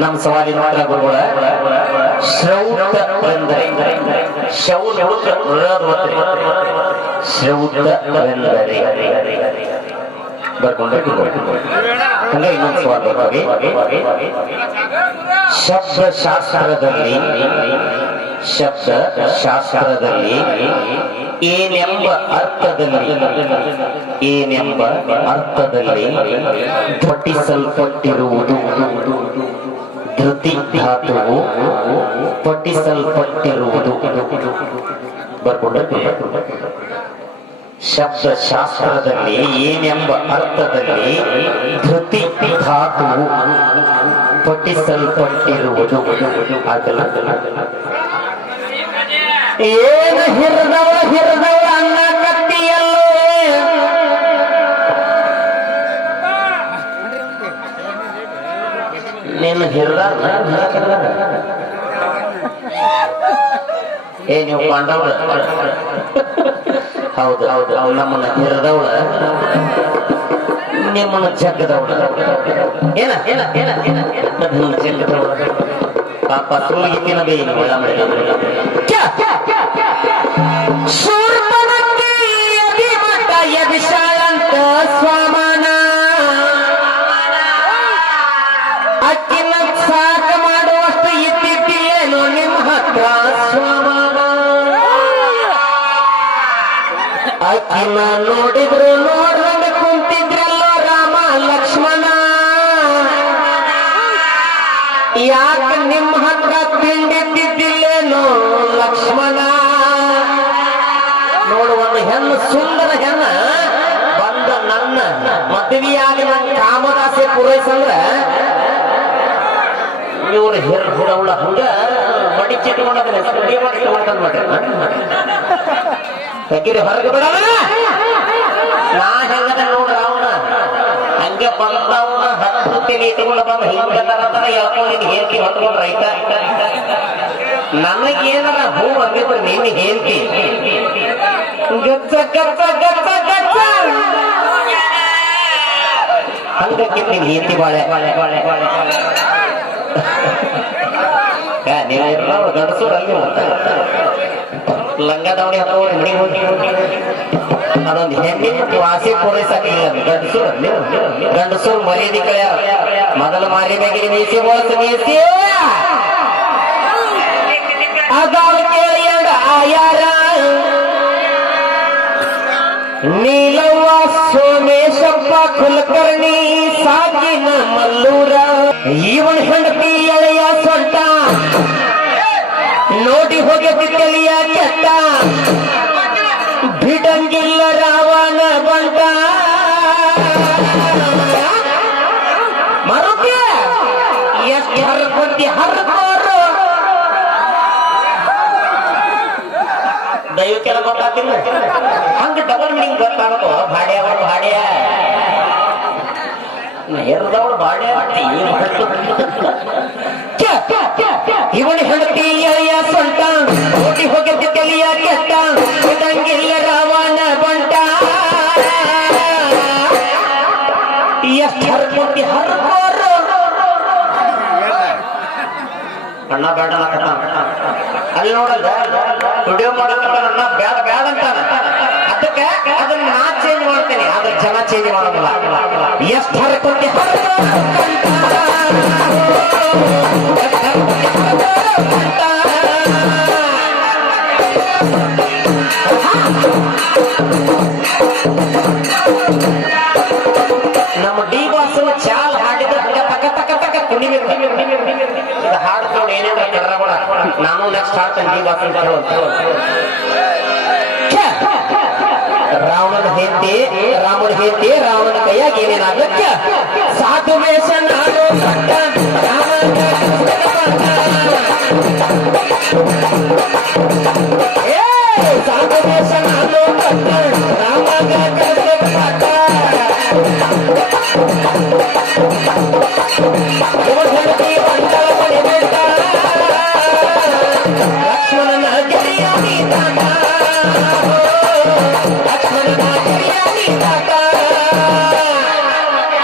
ನಮ್ಮ ಸವಾಲಿನ ಮಾತ್ರ ಗುರುಗಳ ಶ್ರೌತ ಎಂದರೆ ಶೌತ ಶ್ರೌತವೆಂದರೆ ಬರ್ಕೊಂಡು ಹಂಗೆ ಇನ್ನೊಂದು ಸವಾಲ್ ಬರ್ತೀವಿ. ಶಬ್ದ ಶಾಸ್ತ್ರದಲ್ಲಿ ಶಬ್ದ ಶಾಸ್ತ್ರದಲ್ಲಿ ಏನೆಂಬ ಅರ್ಥದಲ್ಲಿ ಏನೆಂಬ ಅರ್ಥದಲ್ಲಿ ಪಠಿಸಲ್ಪಟ್ಟಿರುವುದು ಧೃತಿ ಧಾತುವು ಪಠಿಸಲ್ಪಟ್ಟಿರುವುದು. ಬರ್ಕೊಂಡು ಶಬ್ದ ಶಾಸ್ತ್ರದಲ್ಲಿ ಏನೆಂಬ ಅರ್ಥದಲ್ಲಿ ಧೃತಿ ಧಾತುವು ಪಠಿಸಲ್ಪಟ್ಟಿರುವುದು. ಅದಲ್ಲ ಏನು ಹಿರಿದವ ಹಿರಿದವ ಹಿರಿದ ಏ, ನೀವು ಪಾಂಡವ್ರ. ಹೌದು ಹೌದು ಅವ್ನು ನಮ್ಮನ್ನ ಹಿರಿದವಳ. ನಿಮ್ಮನ್ನ ಜಗ್ಗದವಳ. ಏನ? ಏನ ಏನ ಏನ ಏನ ಜಗ್ಗದವಳ ಪಾಪ ಒಳ್ಳ ಶೂರ್ಪನಕ್ಕೆ ಅಕ್ಕಿನ ನೋಡಿದ್ರು ನೋಡ್ದಂಗ ಕುಂತಿದ್ರಲ್ಲ ರಾಮ ಲಕ್ಷ್ಮಣ. ಯಾಕ ನಿಮ್ಮ ಹತ್ರ ತಿಂಡಿದ್ದಿಲ್ಲೇನು ಲಕ್ಷ್ಮಣ. ನೋಡು, ಒಂದು ಹೆಣ್ಣು ಸುಂದರ ಹೆಣ್ಣ ಬಂದ ನನ್ನ ಮದುವೆಯಾಗಿ ನನ್ನ ಕಾಮದಾಸೆ ಪೂರೈಸಂದ್ರ ಇವ್ರು ಹುಡ ಹುಡವುಳ ಹಂಗ ಮಾಡಿ ತಗೊಂಡ್ ಮಾಡ್ರಿ ತೆಗಿರಿ ಹೊರಗೆ ಬಿಡಲ್ಲ ನಾ ಹೆಂಗದ ನೋಡ್ರ ಅವನ ಹಂಗೆ ಬಂದವನ ಹತ್ತು ತಿಳಿ ಇಟ್ಕೊಂಡು ಬಂದ ಹಿಂಗ ತರತರ ಯಾಕೊಂಡು ಹೇಳ್ತಿ ಹೊತ್ಕೊಂಡ್ರ ರೈತ. ನನಗೇನಲ್ಲ ಹೂ ಅಂದಿದ್ರು ನಿನ್ನ ಹೇಳ್ತಿ ಗಚ್ಚ ಗಚ್ಚ ಹೇಳ್ತಿ ಬಾಳೆ. ನೀವು ಗಂಡಸೂರು ಅಲ್ಲಿ ಲಂಗ ದಾವಣಿ ಹಾಕೋರಿ ಮನೆಗೆ ಹೋಗಿ ಅದೊಂದು ಹೆಣ್ಣಿನ ವಾಸಿ ಪೂರೈಸಕ್ಕಿಲ್ಲ ಗಂಡಸೂರು ಗಂಡಸೂರು ಮರ್ಯಾದಿ ಕಳ್ಯಾರ. ಮೊದಲ ಮಾರಿ ಮ್ಯಾಗಿನ ಮೀಸಿ ಬೋಳ್ಸ ಮೀಸಿ. ಅದಾವ ಕೇಳಿ ಎರಡು ಆಯಾರ ನೀಲವ್ವ ಸೋಮೇಶಪ್ಪ ಕುಲಕರ್ಣಿ, ಸಾಕಿನ ಮಲ್ಲೂರ. ಇವನ್ ಹೆಂಡತಿ ಎಳೆಯ ನೋಡಿ ಹೋಗಿ ಕಲಿಯ ಕೆಟ್ಟ ಬಿಡಂಗಿಲ್ಲ ರಾವಣ ಬಂಟ. ಮರುಕೆ, ಎಷ್ಟು ಹರ್ಕೊಂಡಿ ಹರ್ಕೋರು. ದೈವಕ್ಕೆಲ್ಲ ಗೊತ್ತಾಗ್ತಿಲ್ಲ ಹಂಗ ಡಬಲ್ ಮೀನಿಂಗ್ ಗೊತ್ತಾಗೋ ಭಾಡ್ಯ ಅವರು, ಭಾಡ್ಯ. ಹೆರ್ದವಳು ಭಾಡ್ಯ ಏನು ಇವನ ಹೆಂಡತಿ ಅಯ್ಯ ಸೊಂಟ ಓಟಿ ಹೋಗಿ ಕಲಿಯ ಕೆಟ್ಟ ಇದಂಗಿಲ್ಲ ರಾವಣ ಬಂಟ ಎಷ್ಟು ಹರ್ಕೊಂಡಿ ಹರ್ಕೋರು ಅಣ್ಣ ಬೇಡ ಅನ್ನಕತ್ತ. ಅಲ್ಲಿ ನೋಡಲ್ಲ ವಿಡಿಯೋ ಮಾಡಕತ್ತ ಅಣ್ಣ ಬೇಡ ಬೇಡ ಅಂತಾನ ಅದಕ್ಕೆ ಅದನ್ನ ನಾ ಚೇಂಜ್ ಮಾಡ್ತೇನೆ ಅದ್ರ ಜನ ಚೇಂಜ್ ಮಾಡೋದಿಲ್ಲ ಎಷ್ಟು ಹರ್ಕೊಂಡಿ ನಮ್ಮ स्थापन जीवाकल ठेवत रावण हे रावण हे रावण कया गेले ना साधू वेशन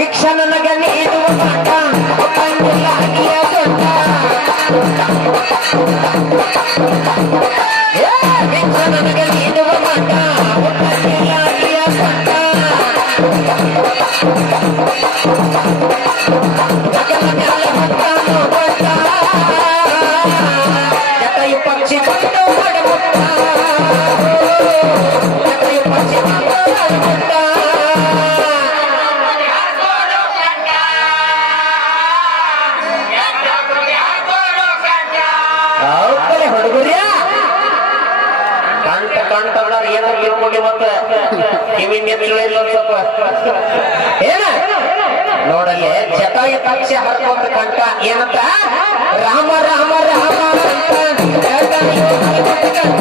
భిక్షననగ నీదు మాట కన్నులాగి అదొంట ಕಂಟ ಕಂಟ ಬಿಡೋರು ಏನೋ ತಿಳ್ಕೊಂಡಿ ಮತ್ತೆ ಕಿವಿ ನೆಚ್ಚು ಇಲ್ಲ ಸ್ವಲ್ಪ ಏನ ನೋಡಲ್ಲಿ ಜಟಾಯು ಪಕ್ಷ ಹರ್ಕೊಂತ ಕಂಟ ಏನಂತ ರಾಮ ರಾಮ ರಾಮ ಅಂತ